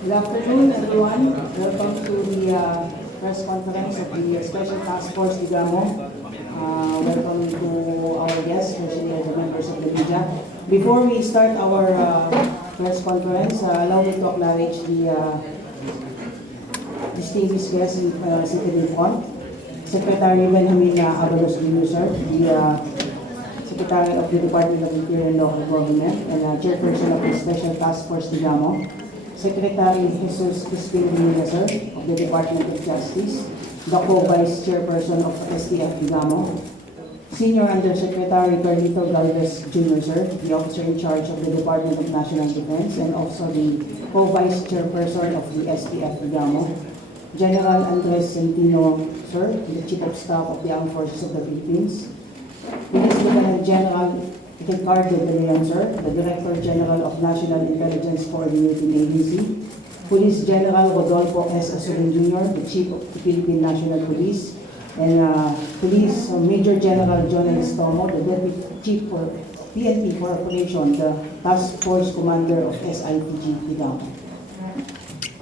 Good afternoon, everyone. Welcome to the press conference of the Special Task Force Degamo. Welcome to our guests, especially the members of the media. Before we start our press conference, allow me to acknowledge the distinguished guests seated in front. Secretary Benjamin Abalos Jr., sir, the Secretary of the Department of Interior and Local Government, and Chairperson of the Special Task Force Degamo. Secretary Jesus Crispin Manila, sir, of the Department of Justice, the co-vice chairperson of STF Degamo, Senior Undersecretary Carlito Galvez Jr., sir, the officer in charge of the Department of National Defense, and also the co-vice chairperson of the STF Degamo, General Andres Centino, sir, the Chief of Staff of the Armed Forces of the Philippines, Police Lieutenant General Ricardo De Leon, sir, the Director General of National Intelligence Coordinating Agency, Police General Rodolfo S. Asulin Jr., the Chief of the Philippine National Police, and Police Major General John Estomo, the Deputy Chief for PNP Corporation, the Task Force Commander of SIPG Degamo.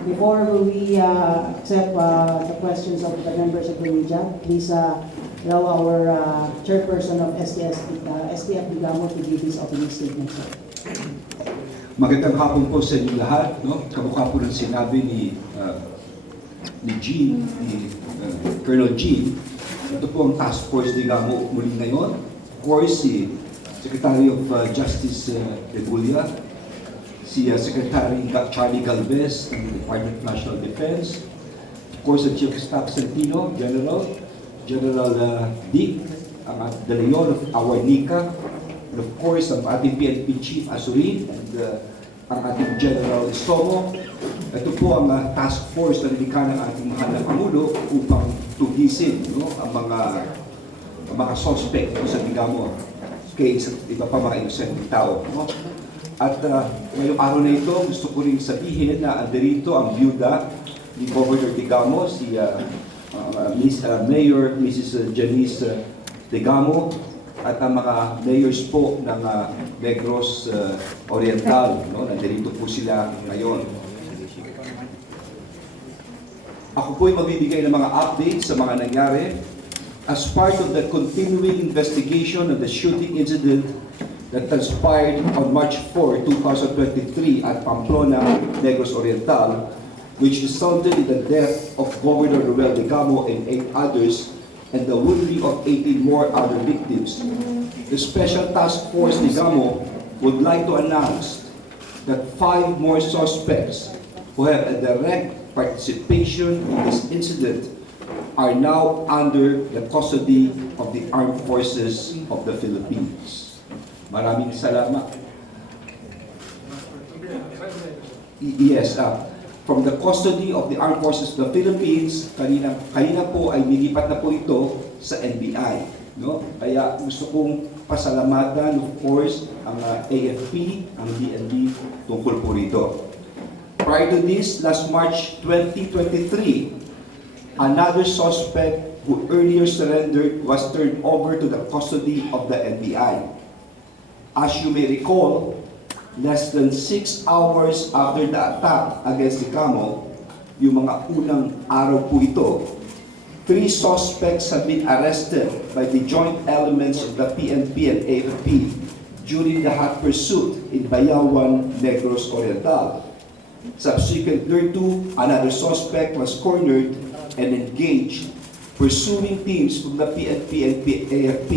Before we accept the questions of the members of the media, please allow our chairperson of STF Degamo to give his opening statement, sir. Magandang hapon po sa inyo lahat. No? Kamukha po ng sinabi ni Colonel Jean, ito po ang Task Force Degamo muli ngayon. Of course, si Secretary of Justice Rebulla, si Secretary Charlie Galvez ng Department of National Defense, of course, the Chief of Staff Centino, General Dick, ang De Leon of our NICA, and of course, ang ating PNP Chief Asulin, and ang ating General Estomo. Ito po ang task force na nilikha ng ating mahal na Pangulo upang tugisin, no, ang mga suspect sa Degamo kay iba pa mga inosenteng tao. No? At ngayong araw na ito, gusto ko rin sabihin na andirito ang byuda ni Governor Degamo, si Mayor Mrs. Janice Degamo, at ang mga mayors po ng Negros Oriental. No? Nandirito po sila ngayon. Ako po'y magbibigay ng mga updates sa mga nangyari as part of the continuing investigation of the shooting incident that transpired on March 4, 2023 at Pamplona, Negros Oriental, which resulted in the death of Governor Ruel Degamo and 8 others and the wounding of 18 more other victims. The Special Task Force Degamo would like to announce that 5 more suspects who have a direct participation in this incident are now under the custody of the Armed Forces of the Philippines. Maraming salamat. Yes, from the custody of the Armed Forces of the Philippines, kanina po ay nilipat na po ito sa NBI. No? Kaya gusto kong pasalamatan, of course, ang AFP, ang DND tungkol po rito. Prior to this, last March 2023, another suspect who earlier surrendered was turned over to the custody of the NBI. As you may recall, less than 6 hours after the attack against Degamo, yung mga unang araw po ito, 3 suspects have been arrested by the joint elements of the PNP and AFP during the hot pursuit in Bayawan, Negros Oriental. Subsequent thereto, another suspect was cornered and engaged, pursuing teams from the PNP and AFP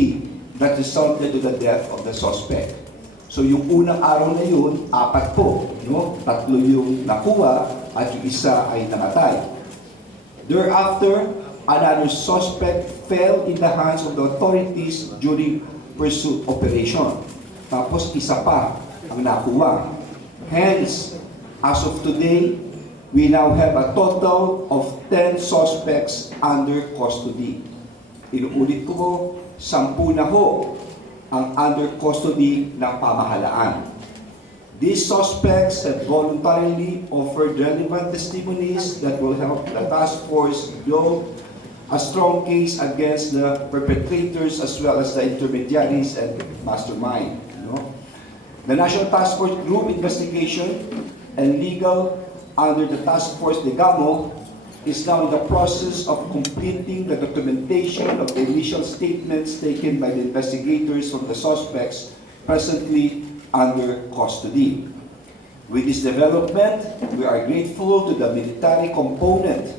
that resulted to the death of the suspect. So yung unang araw na yun, 4 po, no? 3 yung nakuha at yung isa ay namatay. Thereafter, another suspect fell in the hands of the authorities during pursuit operation. Tapos isa pa ang nakuha. Hence, as of today, we now have a total of 10 suspects under custody. Inuulit ko po, 10 na ho ang under custody ng pamahalaan. These suspects have voluntarily offered relevant testimonies that will help the task force build a strong case against the perpetrators as well as the intermediaries and mastermind. The National Task Force Group investigation and legal under the Task Force Degamo is now in the process of completing the documentation of the initial statements taken by the investigators from the suspects presently under custody. With this development, we are grateful to the military component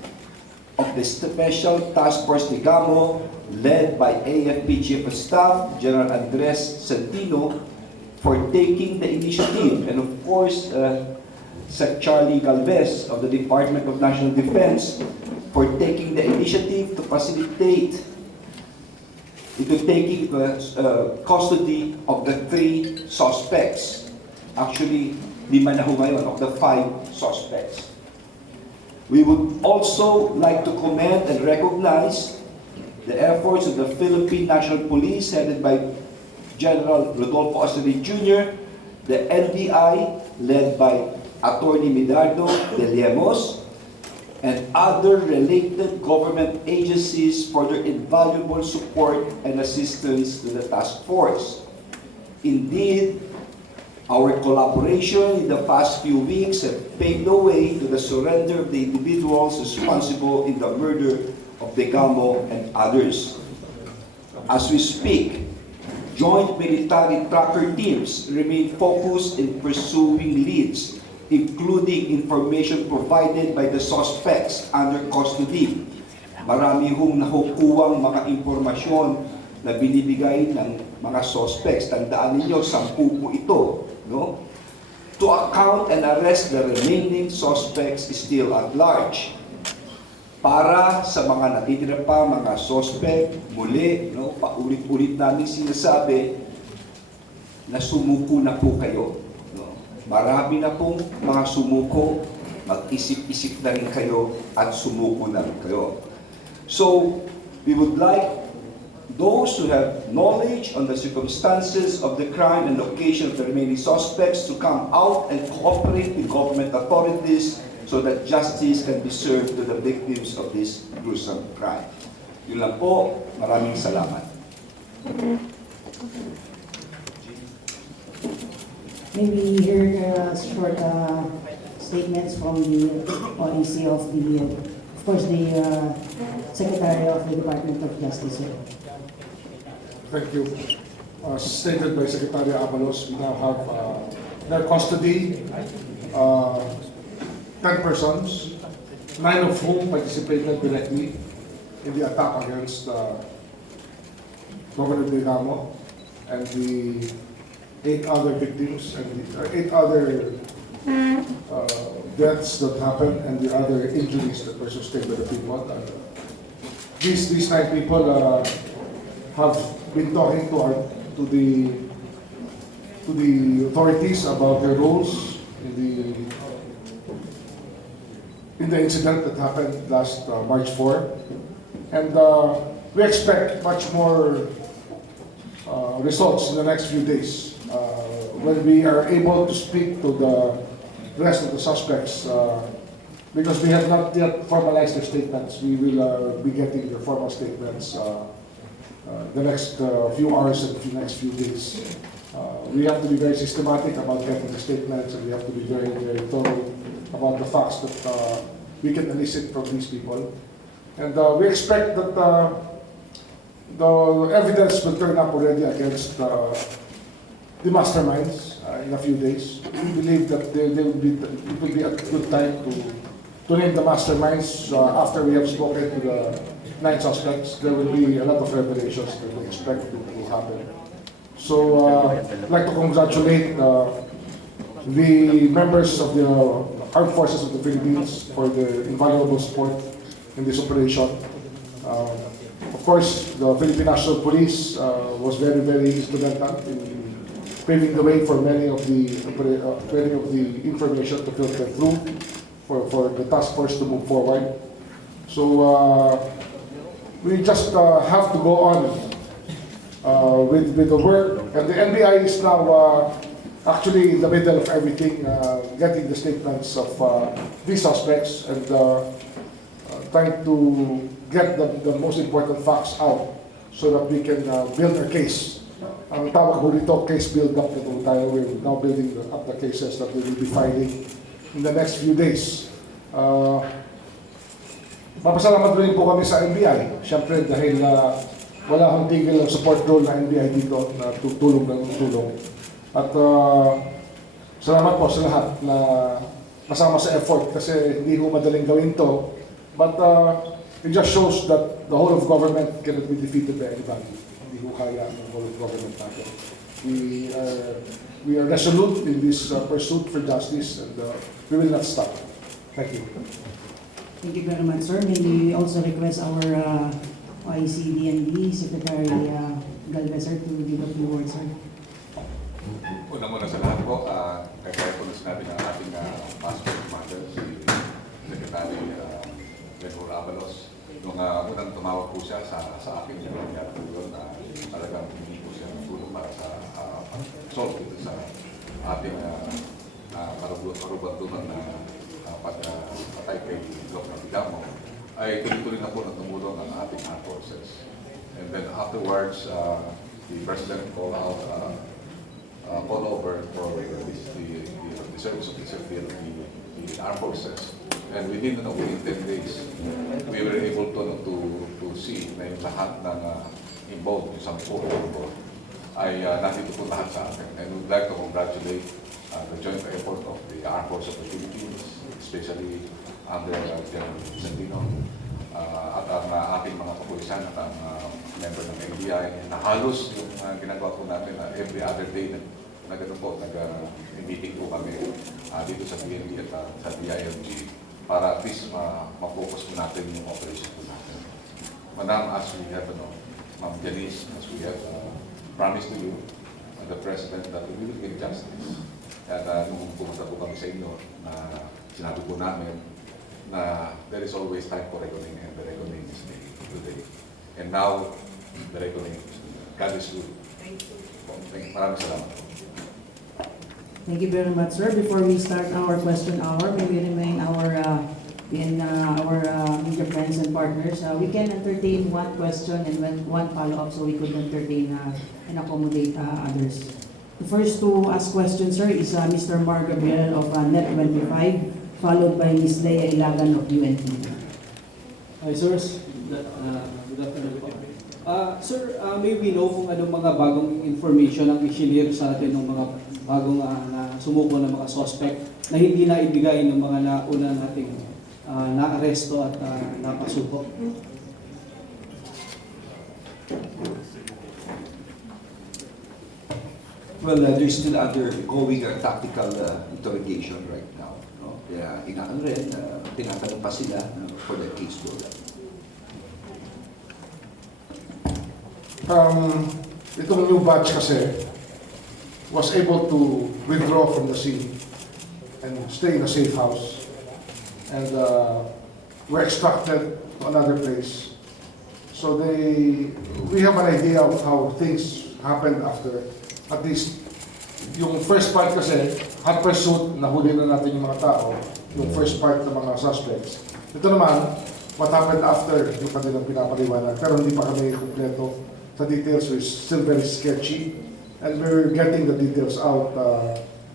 of the Special Task Force Degamo, led by AFP Chief of Staff General Andres Centino, for taking the initiative, and of course, Sec. Charlie Galvez of the Department of National Defense for taking the initiative to facilitate into taking custody of the 3 suspects. Actually, 5 na ho ngayon of the 5 suspects. We would also like to commend and recognize the efforts of the Philippine National Police headed by General Rodolfo Ossory Jr., the NBI led by Attorney Medardo de Lemos, and other related government agencies for their invaluable support and assistance to the task force. Indeed, our collaboration in the past few weeks have paved the way to the surrender of the individuals responsible in the murder of Degamo and others. As we speak, joint military tracker teams remain focused in pursuing leads, including information provided by the suspects under custody. Marami hong nakukuwang mga impormasyon na binibigay ng mga suspects. Tandaan ninyo, 10 po ito. No? To account and arrest the remaining suspects still at large. Para sa mga natitira pa, mga suspect, muli, no, paulit-ulit namin sinasabi na sumuko na po kayo. No? Marami na pong mga sumuko, mag-isip-isip na rin kayo at sumuko na rin kayo. So, we would like those who have knowledge on the circumstances of the crime and location of the remaining suspects to come out and cooperate with government authorities so that justice can be served to the victims of this gruesome crime. Yun lang po. Maraming salamat. May we hear short statements from the OEC of course, the Secretary of the Department of Justice. Thank you. As stated by Secretary Abalos, we now have in our custody 10 persons, 9 of whom participated directly in the attack against Governor Degamo, and the 8 other victims and the 8 other deaths that happened and the other injuries that were sustained by the people. These 9 people have been talking to the authorities about their roles in the incident that happened last March 4, and we expect much more results in the next few days when we are able to speak to the rest of the suspects, because we have not yet formalized their statements. We will be getting the formal statements the next few hours and the next few days. We have to be very systematic about getting the statements, and we have to be very, very thorough about the facts that we can elicit from these people. And we expect that the evidence will turn up already against the masterminds in a few days. We believe that it will be a good time to name the masterminds after we have spoken to the 9 suspects. There will be a lot of revelations that we expect to happen. So I'd like to congratulate the members of the Armed Forces of the Philippines for the invaluable support in this operation. Of course, the Philippine National Police was very, very instrumental in paving the way for many of the information to filter through for the task force to move forward. So we just have to go on with the work, and the NBI is now actually in the middle of everything, getting the statements of these suspects and trying to get the most important facts out so that we can build our case. Ang tawag ko dito, case build up na tayo. We're now building up the cases that we will be filing in the next few days. Papasalamat rin po kami sa NBI. Siyempre dahil wala akong tigil ng support role na NBI dito na tulong ng tulong. At salamat po sa lahat na kasama sa effort kasi hindi ko madaling gawin to. But it just shows that the whole of government cannot be defeated by anybody. Hindi ko kaya ang whole of government natin. We are resolute in this pursuit for justice and we will not stop. Thank you. Thank you very much, sir. May we also request our ICDNB Secretary Galvez, sir, to give a few words, sir. Una-muna sa lahat po, kaya po na sinabi ng ating Master Commander, si Secretary Benhur Avalos. Nung unang tumawag po siya sa akin, yung nangyari po yun, talagang hindi po siya ng tulong para sa solve ito sa ating karubantunan na patay kay Dr. Degamo, ay tuloy-tuloy na po na tumulong ang ating armed forces. And then afterwards, the President called out, call over for the service of the armed forces. And within 10 days, we were able to see na yung lahat ng involved, yung 10 involved, ay nandito po lahat sa atin. And we'd like to congratulate the joint effort of the Armed Forces of the Philippines, especially under General Sandino, at ang ating mga kapulisan at ang member ng NBI na halos yung ginagawa po natin every other day na gano'n po, nag-meeting po kami dito sa PNP at sa DILG para at least ma-focus po natin yung operation po natin. Madam, as we have, Ma'am Janice, as we have promised to you, the President, that we will give justice. At nung pumunta po kami sa inyo, sinabi po namin na there is always time for reckoning and the reckoning is today. And now, the reckoning, God is good. Thank you. Maraming salamat. Thank you very much, sir. Before we start our question hour, may we remind our media friends and partners, we can entertain one question and one follow-up so we could entertain and accommodate others. The first to ask questions, sir, is Mr. Mark Gabriel of Net25, followed by Ms. Leia Ilagan of UNT. Hi, sirs. Good afternoon po. Sir, may we know kung anong mga bagong information ang i-share sa atin ng mga bagong na sumuko ng mga suspect na hindi na ibigay ng mga nauna nating na-aresto at napasuko? Well, there's still undergoing a tactical interrogation right now. No? Kaya inaan rin, tinatanong pa sila for the case go down. Itong new batch kasi was able to withdraw from the scene and stay in a safe house. And were extracted to another place. So we have an idea of how things happened after. At least, yung first part kasi, hot pursuit, nahuli na natin yung mga tao, yung first part ng mga suspects. Ito naman, what happened after, yung kanilang pinapaliwanag. Pero hindi pa kami kompleto sa details, so it's still very sketchy. And we're getting the details out.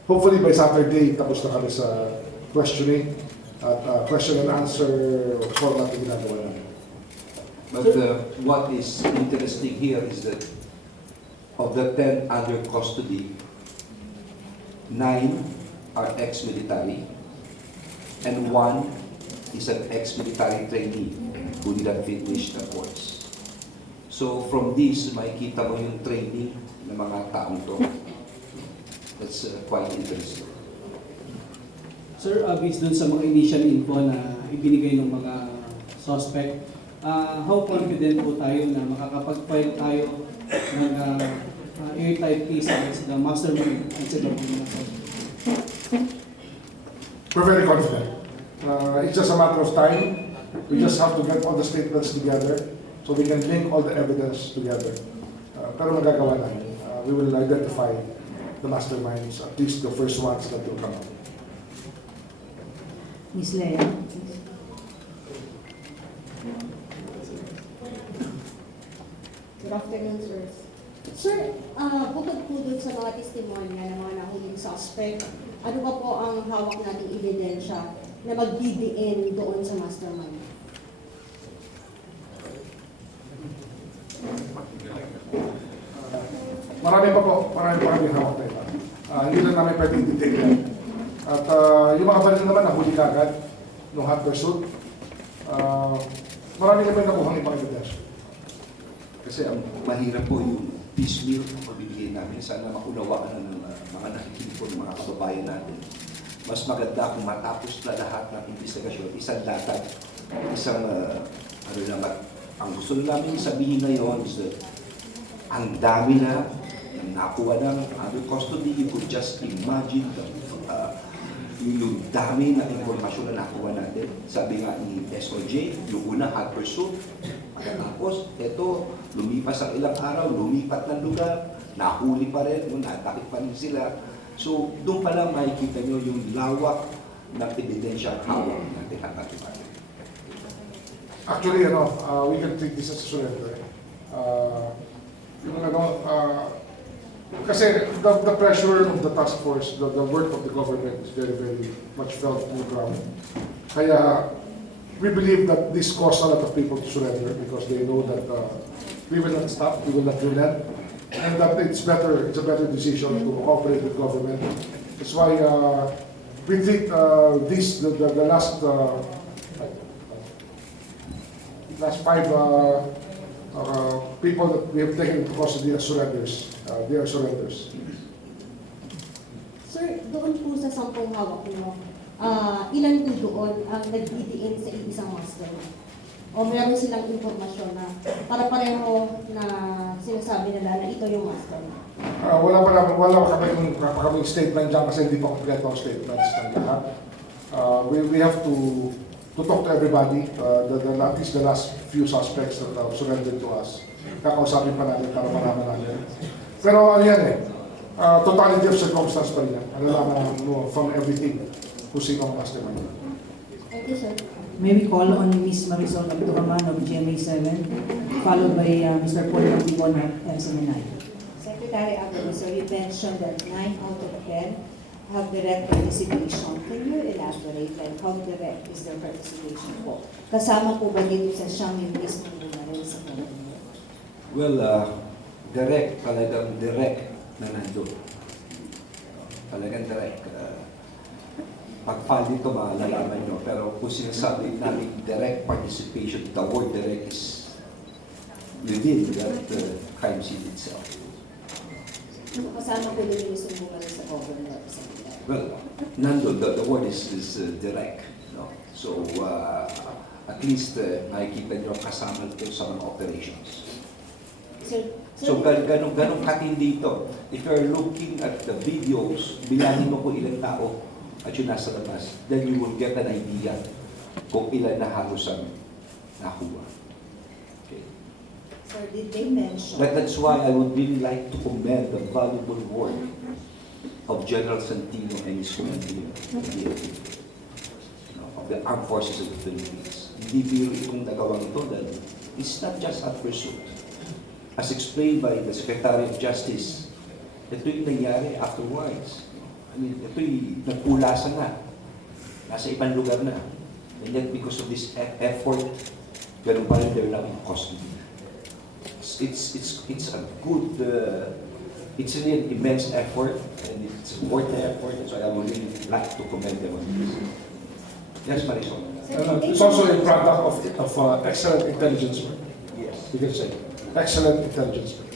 Hopefully by Saturday, tapos na kami sa questioning at question and answer format na ginagawa namin. But what is interesting here is that of the 10 under custody, 9 are ex-military and 1 is an ex-military trainee who didn't finish the course. So from this, makikita mo yung training ng mga taong to. That's quite interesting. Sir, based dun sa mga initial info na ibinigay ng mga suspect, how confident po tayo na makakapag-file tayo ng airtight case against the mastermind at sa mga suspect? We're very confident. It's just a matter of time. We just have to get all the statements together so we can link all the evidence together. Pero magagawa namin. We will identify the masterminds, at least the first ones that will come out. Ms. Leia. Good afternoon, sirs. Sir, bukod po dun sa mga testimonya ng mga nahuling suspect, ano pa po ang hawak nating ebidensya na magdidiin doon sa mastermind? Marami pa po, marami pa kami hawak na iba. Hindi lang namin pwede i-detail yan. At yung mga baril naman, nahuli kagad nung hot pursuit. Marami kami nakuhang ibang ebidensya. Kasi ang mahirap po yung piecemeal na pabibigyan namin. Sana maunawaan ng mga nakikinig po ng mga kababayan natin. Mas maganda kung matapos na lahat ng investigasyon, isang latag, isang, ano naman, ang gusto namin sabihin ngayon is that ang dami na ng nakuha ng under custody. You could just imagine yung dami na informasyon na nakuha natin. Sabi nga ni SOJ, yung una hot pursuit, pagkatapos, eto, lumipas ang ilang araw, lumipat ng lugar, nahuli pa rin, natakit pa rin sila. So, doon pa lang makikita nyo yung lawak ng ebidensya at hawak natin hanggang. Actually, we can treat this as a surrender. Yung kasi the pressure of the task force, the work of the government is very, very much felt on the ground. Kaya we believe that this caused a lot of people to surrender because they know that we will not stop, we will not relent, and that it's a better decision to cooperate with government. That's why we treat the last five people that we have taken into custody as surrenders. They are surrenders. Sir, doon po sa 10 hawak mo, ilan po doon ang nagdidiin sa isang mastermind? O meron silang informasyon na para pareho na sinasabi nila na ito yung mastermind? Wala pa kami statement dyan kasi hindi pa kompleto ang statements ng lahat. We have to talk to everybody, at least the last few suspects that surrendered to us. Kakausapin pa natin para malaman natin. Pero ano yan totality of circumstance pa rin yan. Alalaman mo from everything kung sino ang mastermind. Thank you, sir. May we call on Ms. Marisol Abduraman of GMA7, followed by Mr. Paul Rambibon of MCNI. Secretary Abdul, so you mentioned that 9 out of 10 have direct participation. Can you elaborate, like how direct is their participation po? Kasama po ba dito sa siyang yung mismo bumaril sa government? Well, talagang direct na nandun. Talagang direct. Pag-file dito, malalaman nyo. Pero kung sinasabi namin direct participation, the word direct is within that crime scene itself. Kasama po din yung mismo bumaril sa government? Well, nandun, the word is direct. No? So, at least makikita nyo kasama ito sa mga operations. So, ganun katindi ito. If you're looking at the videos, bilangin mo kung ilang tao at yung nasa labas, then you will get an idea kung ilan na halos ang nakuha. Okay. Sir, did they mention? That's why I would really like to commend the valuable work of General Santino and his committee of the Armed Forces of the Philippines. Hindi biro itong nagawang ito dahil it's not just a pursuit. As explained by the Secretary of Justice, ito yung nangyari afterwards. I mean, ito yung nagpulasan na. Nasa ibang lugar na. And yet because of this effort, ganun pa rin they're now in custody. It's a good, it's really an immense effort, and it's worth the effort, so I would really like to commend them on this. Yes, Marisol. It's also a product of excellent intelligence work. Yes. You can say. Excellent intelligence work.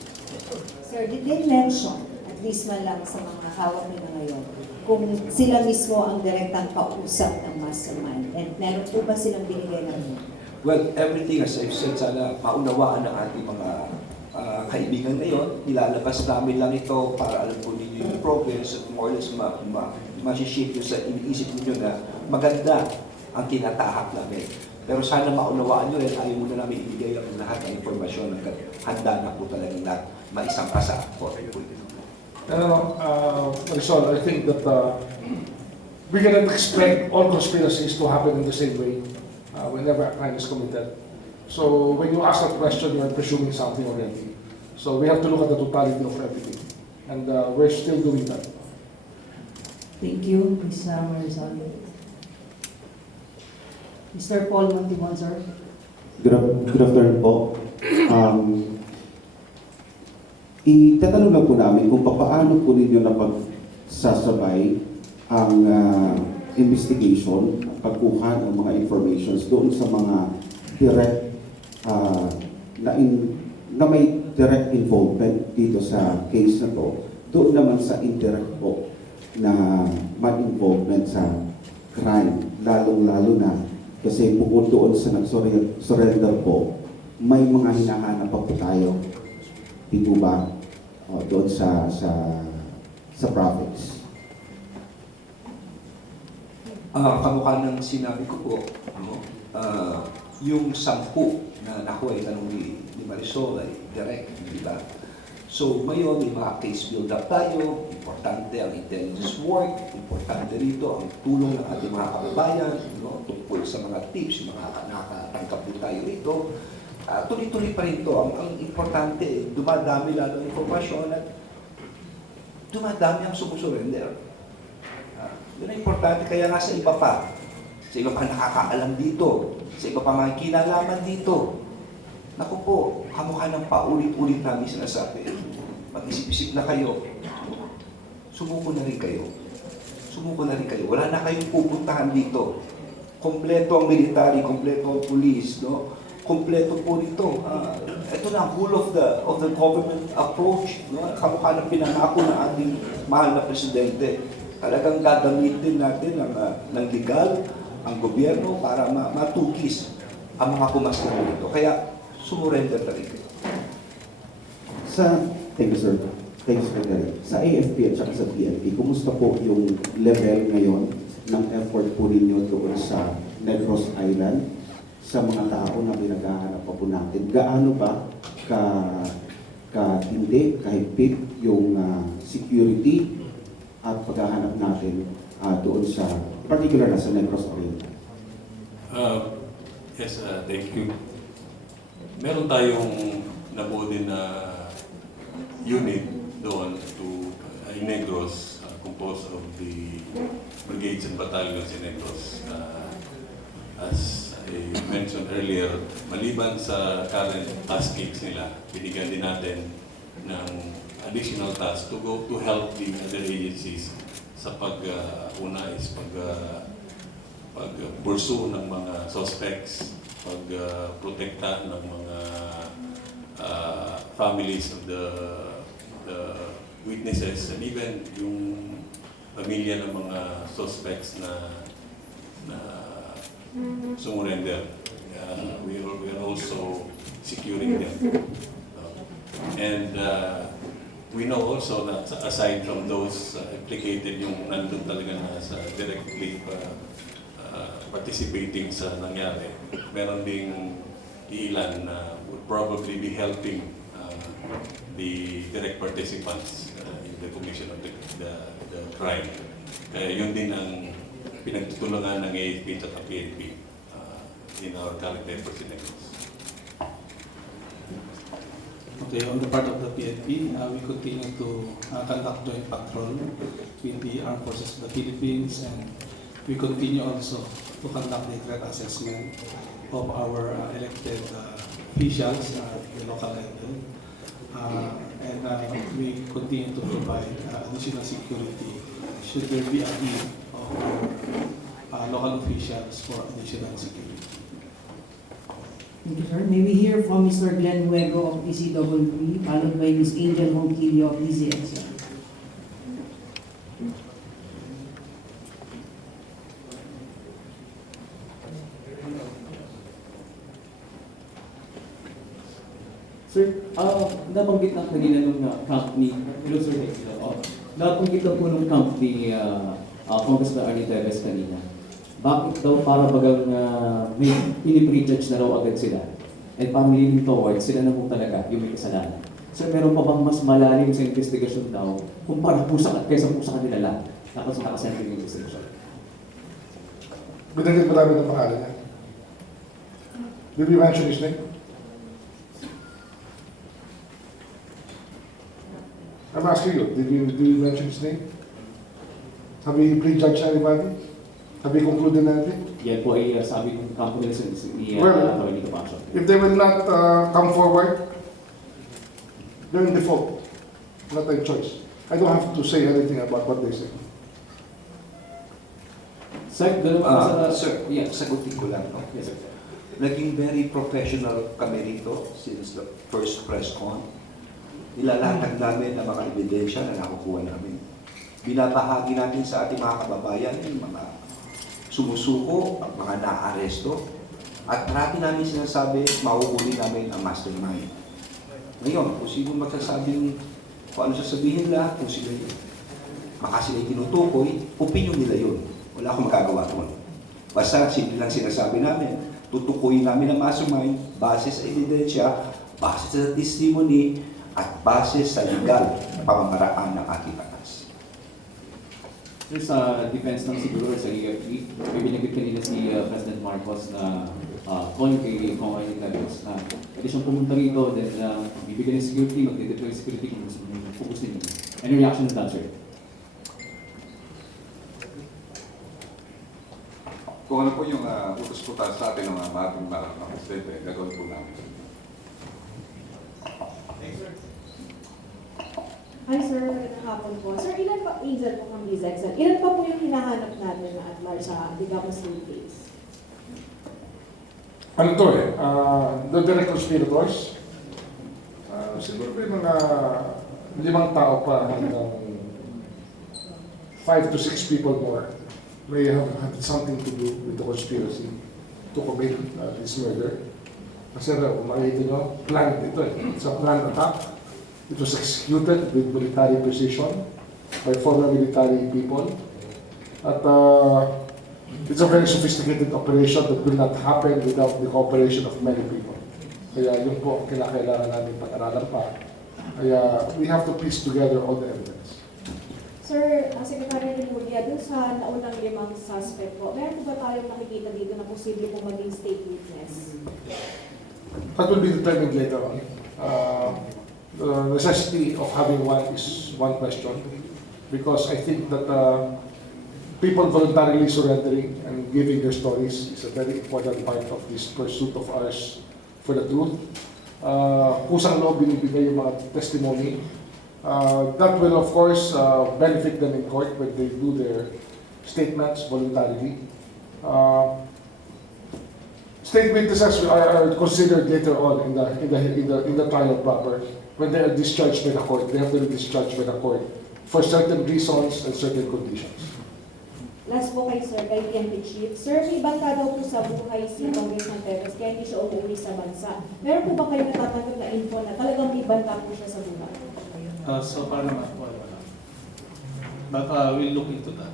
Sir, did they mention, at least man lang sa mga hawak nila ngayon, kung sila mismo ang direktang kausap ng mastermind? And meron po ba silang binigay ng Well, everything, as I've said, sana maunawaan ng ating mga kaibigan ngayon. Nilalabas namin lang ito para alam po ninyo yung progress at more or less masiship nyo sa iniisip ninyo na maganda ang tinatahak namin. Pero sana maunawaan nyo rin, ayaw muna namin ibigay ang lahat ng informasyon hanggang handa na po talagang na maisampa sa korte po ito. Marisol, I think that we cannot expect all conspiracies to happen in the same way whenever a crime is committed. So when you ask that question, you are presuming something already. So we have to look at the totality of everything. And we're still doing that. Thank you, Ms. Marisol. Mr. Paul Montibon, sir. Good afternoon po. Itatanong lang po namin kung paano po ninyo napagsasabay ang investigation, pagkuha ng mga informations doon sa mga direct na may direct involvement dito sa case na to, doon naman sa indirect po na ma-involvement sa crime, lalong-lalo na kasi bukod doon sa nag-surrender po, may mga hinahanap pa po tayo, di po ba, doon sa province. Kamukha ng sinabi ko po, no? Yung 10 na nakuha ay tanong ni Marisol ay direct, di ba? So ngayon may mga case build up tayo, importante ang intelligence work, importante rito ang tulong ng ating mga kababayan, no? Tungkol sa mga tips, yung mga nakatangkap din tayo rito. Tuloy-tuloy pa rin ito. Ang importante, dumadami lalo ang informasyon at dumadami ang sumusurrender. Yun ang importante, kaya nga sa iba pa nakakaalam dito, sa iba pa mga kinalaman dito. Naku po, kamukha ng paulit-ulit namin sinasabi, mag-isip-isip na kayo, sumuko na rin kayo. Sumuko na rin kayo. Wala na kayong pupuntahan dito. Kompleto ang military, kompleto ang police, no? Kompleto po nito. Ito na ang whole of the government approach, no? Kamukha ng pinangako ng ating mahal na presidente. Talagang gagamitin natin ng legal, ang gobyerno para matukis ang mga pumasok dito. Kaya sumurrender na rin. Thank you, sir. Thank you, Secretary. Sa AFP at saka sa PNP, kumusta po yung level ngayon ng effort po ninyo doon sa Negros Island sa mga tao na pinaghahanap pa po natin? Gaano ba hindi, kahigpit yung security at paghahanap natin doon sa, particular na sa Negros Oriental? Yes, thank you. Meron tayong nabuo din na unit doon to Negros, composed of the brigades and battalions in Negros. As I mentioned earlier, maliban sa current taskings nila, binigyan din natin ng additional task to help the other agencies sa una is pag-pursue ng mga suspects, pag-protekta ng mga families of the witnesses, and even yung pamilya ng mga suspects na sumurrender. We are also securing them. And we know also that aside from those implicated, yung nandun talaga na sa directly participating sa nangyari, meron ding ilan na would probably be helping the direct participants in the commission of the crime. Kaya yun din ang pinagtutulungan ng AFP at PNP in our current efforts in Negros. Okay, on the part of the PNP, we continue to conduct joint patrol with the Armed Forces of the Philippines, and we continue also to conduct the threat assessment of our elected officials at the local level. And we continue to provide additional security should there be a need of our local officials for additional security. Thank you, sir. May we hear from Mr. Glenn Huego of DCWP, followed by Ms. Angel Ronquillo of DCSR. Sir, nabanggit na kanina nung company, hello sir, nabanggit na po nung company Congressman Arnie Teves kanina. Bakit daw para bagang may piniprecharge na raw agad sila at parang leaning towards sila na po talaga yung may kasalanan. Sir, meron pa bang mas malalim sa investigasyon daw kumpara po kaysa po sa kanila lang tapos nakasentro yung investigation? Binanggit mo namin ang pangalan niya. Did we mention his name? I'm asking you, do you mention his name? Have you prejudged anybody? Have you concluded anything? Yan po ay sabi ng kampo nila ni Well, Atty. Passion. If they will not come forward, they're in default. Not a choice. I don't have to say anything about what they say. Sir, ganun pa sa... Sir, Yes. sagutin ko lang. No? Yes, sir. Naging very professional kami rito since the first press con. Nilalatag namin ang mga ebidensya na nakukuha namin. Binabahagi natin sa ating mga kababayan yung mga sumusuko, ang mga naaresto. At parati namin sinasabi, mahuhuli namin ang mastermind. Ngayon, kung sino magsasabing kung ano sasabihin nila, kung sino baka sila tinutukoy, opinion nila yun. Wala akong magagawa doon. Basta simple lang sinasabi namin, tutukuyin namin ang mastermind base sa ebidensya, base sa testimony, at base sa legal na pamamaraan ng ating batas. Sir, sa defense ng siguro sa EFP, may binigit kanina si President Marcos na call kay Kong Arnie Lagos na pwede siyang pumunta rito, then bibigyan ng security, magdideploy security kung gusto niyo. Any reaction to that, sir? Kung ano po yung utos po sa atin ng ating mga presidente, gagawin po namin. Hi sir, magandang hapon po. Sir, ilan pa, Hazel po kang Lizexel, ilan pa po yung hinahanap natin na atlar sa Degamo State case? Ano to eh? The direct conspirators? Siguro may mga 5 tao pa hanggang 5 to 6 people more may have had something to do with the conspiracy to commit this murder. Kasi kung makikita nyo, planned ito eh. It's a planned attack. It was executed with military precision by former military people. At it's a very sophisticated operation that will not happen without the cooperation of many people. Kaya yun po ang kinakailangan namin pag-aralan pa. Kaya we have to piece together all the evidence. Sir, Secretary Remulia, dun sa naunang 5 suspect po, meron po ba tayong nakikita dito na posible po maging state witness? That will be determined later on. The necessity of having one is one question, because I think that people voluntarily surrendering and giving their stories is a very important part of this pursuit of ours for the truth. Kusang loob binibigay yung mga testimony. That will of course benefit them in court when they do their statements voluntarily. State witnesses are considered later on in the trial proper. When they are discharged by the court, they have to be discharged by the court for certain reasons and certain conditions. Last po kay Sir, kay PNP Chief. Sir, may banta daw po sa buhay si Congressman Perez, kaya hindi siya umuwi sa bansa. Meron po ba kayo natatanggap na info na talagang may banta po siya sa buhay? So far naman po, wala. But we'll look into that.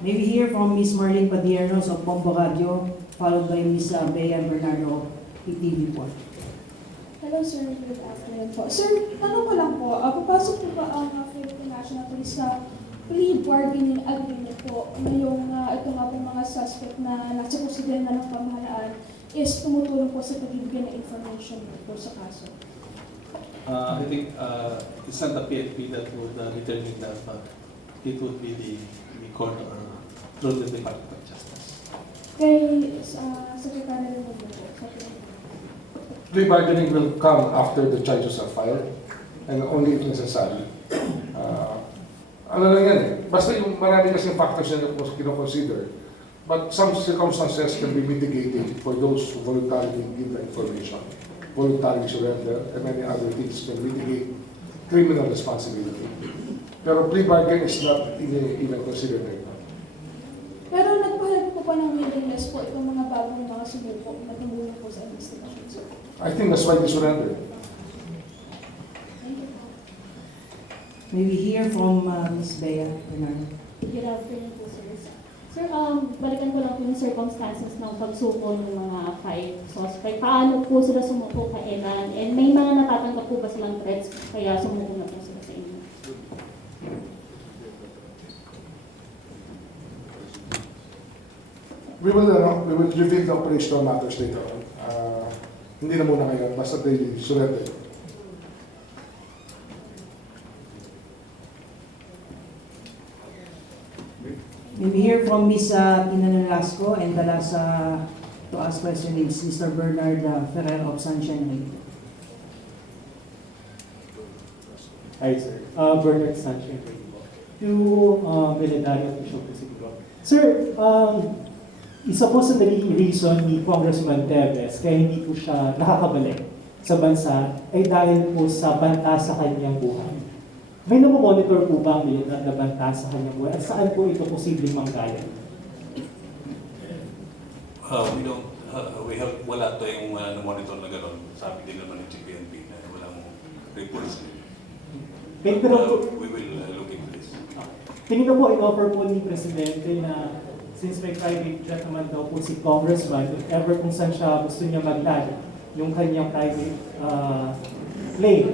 Maybe hear from Ms. Marlene Padiernos of Bombo Radio, followed by Ms. Bea Bernardo, PTV4. Hello sir, good afternoon po. Sir, tanong ko lang po, papasok po ba ang Philippine National Police sa plea bargaining agreement po ngayong ito nga po mga suspect na nasa kusidyan na ng pamahalaan is tumutulong po sa pagbibigay ng information po sa kaso? I think it's not the PNP that would determine that, but it would be the court or through the Department of Justice. Kay Secretary Remulia po, sa PNP. Plea bargaining will come after the charges are filed and only if necessary. Ano lang yan eh. Basta yung marami kasing factors na kino-consider. But some circumstances can be mitigating for those who voluntarily give the information, voluntarily surrender, and many other things can mitigate criminal responsibility. Pero plea bargain is not even considered right now. Pero nagpahalap po pa ng willingness po itong mga bagong mga sumuko na tumulong po sa investigation, sir. I think that's why they surrendered. Maybe hear from Ms. Bea Bernardo. Good afternoon po, sir. Sir, balikan ko lang po yung circumstances ng pagsuko ng mga 5 suspect. Paano po sila sumuko kailan? And may mga natatanggap po ba silang threats kaya sumuko na po sila sa inyo? We will reveal the operational matters later on. Hindi na muna ngayon, basta they surrender. May we hear from Ms. Tina Nolasco, and the last to ask question is Mr. Bernard Ferrer of Sunshine Way. Hi, sir. Bernard Sanchez to military official po siguro. Sir, isa po sa naging reason ni Congressman Teves kaya hindi po siya nakakabalik sa bansa ay dahil po sa banta sa kanyang buhay. May namomonitor po ba ang militar na banta sa kanyang buhay at saan po ito posibleng manggaling? Wala tayong na-monitor na gano'n. Sabi din naman ng GPNP na walang reports. Pero, We will look into this. tingin ko po, in-offer po ni Presidente na since may private jet naman daw po si Congressman, if ever kung saan siya gusto niya magland, yung kanyang private plane,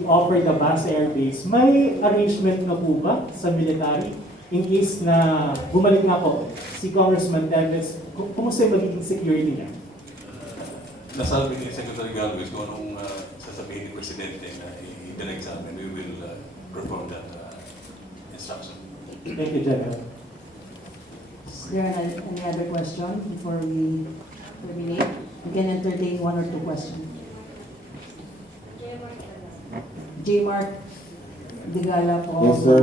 i-offer the Basa Air Base, may arrangement na po ba sa military in case na bumalik nga po si Congressman Teves, kumusta yung magiging security niya? Nasabi ni Secretary Galvez kung anong sasabihin ni Presidente na i-direct sa amin, we will perform that instruction. Thank you, General. Is there any other question before we terminate? We can entertain one or two questions. J. Mark Degala po. Yes, sir.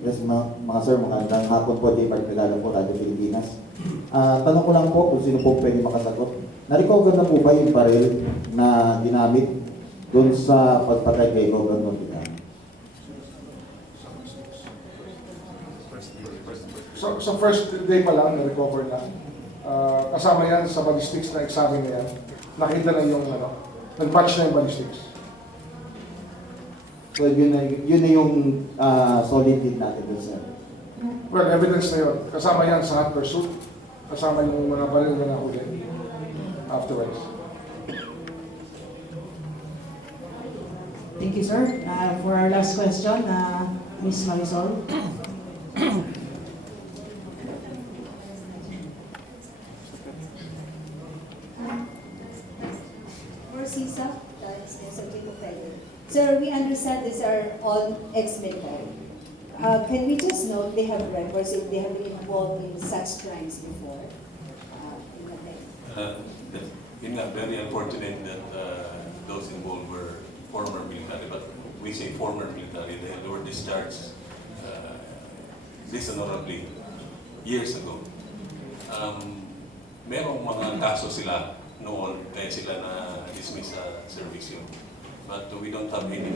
Yes, mga sir, magandang hapon po, J. Mark Degala po, Radio Pilipinas. Tanong ko lang po kung sino po pwede makasagot. Na-recover na po ba yung baril na ginamit doon sa pagpatay kay Governor Degamo? Sa first day pa lang, na-recover na. Kasama yan sa ballistics na examine na yan. Nakita na yung, nag-match na yung ballistics. So yun na yung solid lead natin doon, sir. Well, evidence na yun. Kasama yan sa hot pursuit. Kasama yung mga baril na nahuli afterwards. Thank you, sir. For our last question, Ms. Marisol. Sir, we understand these are all ex-military. Can we just note they have records if they have been involved in such crimes before? Yun nga, very unfortunate that those involved were former military, but we say former military, they were discharged dishonorably years ago. Merong mga kaso sila noon, kaya sila na-dismiss sa servisyo. But we don't have any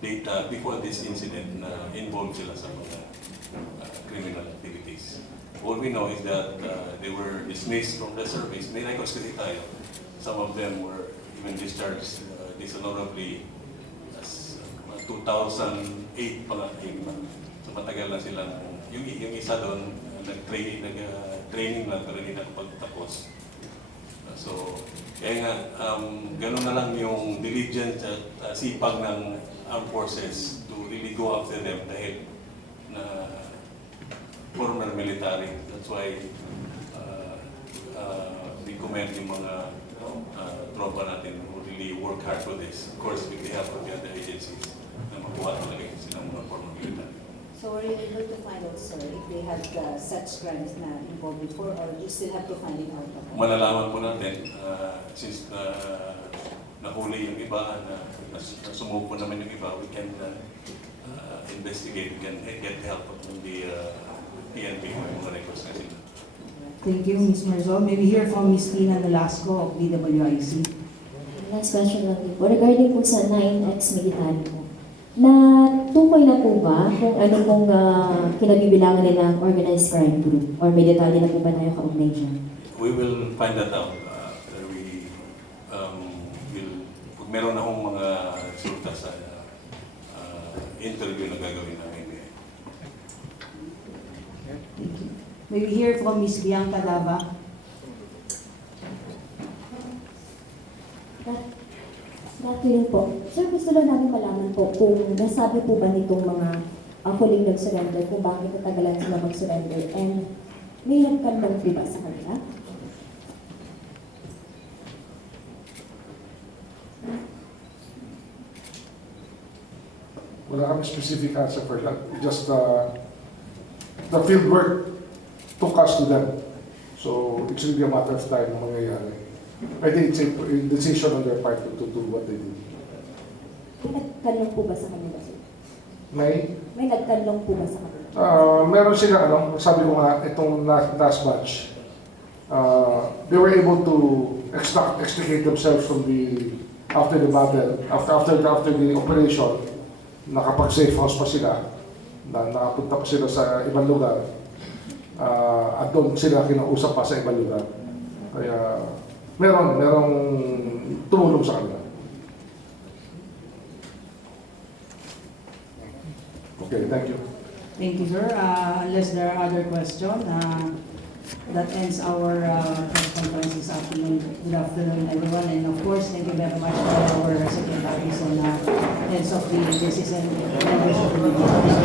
data before this incident na involved sila sa mga criminal activities. All we know is that they were dismissed from the service. May records kasi tayo. Some of them were even discharged dishonorably as 2008 pa nga. So matagal na silang, yung isa doon, nag-training lang pero hindi nakapagtapos. So, kaya nga, gano'n na lang yung diligence at sipag ng armed forces to really go after them dahil na former military. That's why we commend yung mga tropa natin who really work hard for this. Of course, with the help of the other agencies na makuha talaga silang mga former military. So were you able to find out, sir, if they had such crimes na involved before, or you still have to find it out? Malalaman po natin, since nahuli yung iba, sumuko naman yung iba, we can investigate, we can get help from the PNP kung yung mga records na sila. Thank you, Ms. Marisol. May we hear from Ms. Tina Nolasco of DWIC. Last question lang din po. Regarding po sa 9 ex-military po, na tukoy na po ba kung ano pong kinabibilangan nila ng organized crime group? Or may detalye na po ba tayo kaugnay dyan? We will find that out. Pag meron akong mga resulta sa interview na gagawin namin. Thank you. May we hear from Ms. Bianca Dava. Rin po. Sir, gusto lang namin malaman po kung nasabi po ba nitong mga huling nag-surrender kung bakit natagalan sila mag-surrender and may nagkanlang ba sa kanila? Wala kami specific answer for that. Just the field work took us to them. So it's really a matter of time na mangyayari. I think it's a decision on their part to do what they did. Nagkanlong po ba sa kanila, sir? May May nagkanlong po ba sa kanila? meron sila, sabi ko nga, itong last batch, they were able to extricate themselves from after the battle, after the operation, nakapag-safe house pa sila, nakapunta pa sila sa ibang lugar, at doon sila kinausap pa sa ibang lugar. Kaya, merong tumulong sa kanila. Okay, thank you. Thank you, sir. Unless there are other questions, that ends our press conference this afternoon. Good afternoon, everyone. And of course, thank you very much to our secretaries and heads of the agencies and members of the media.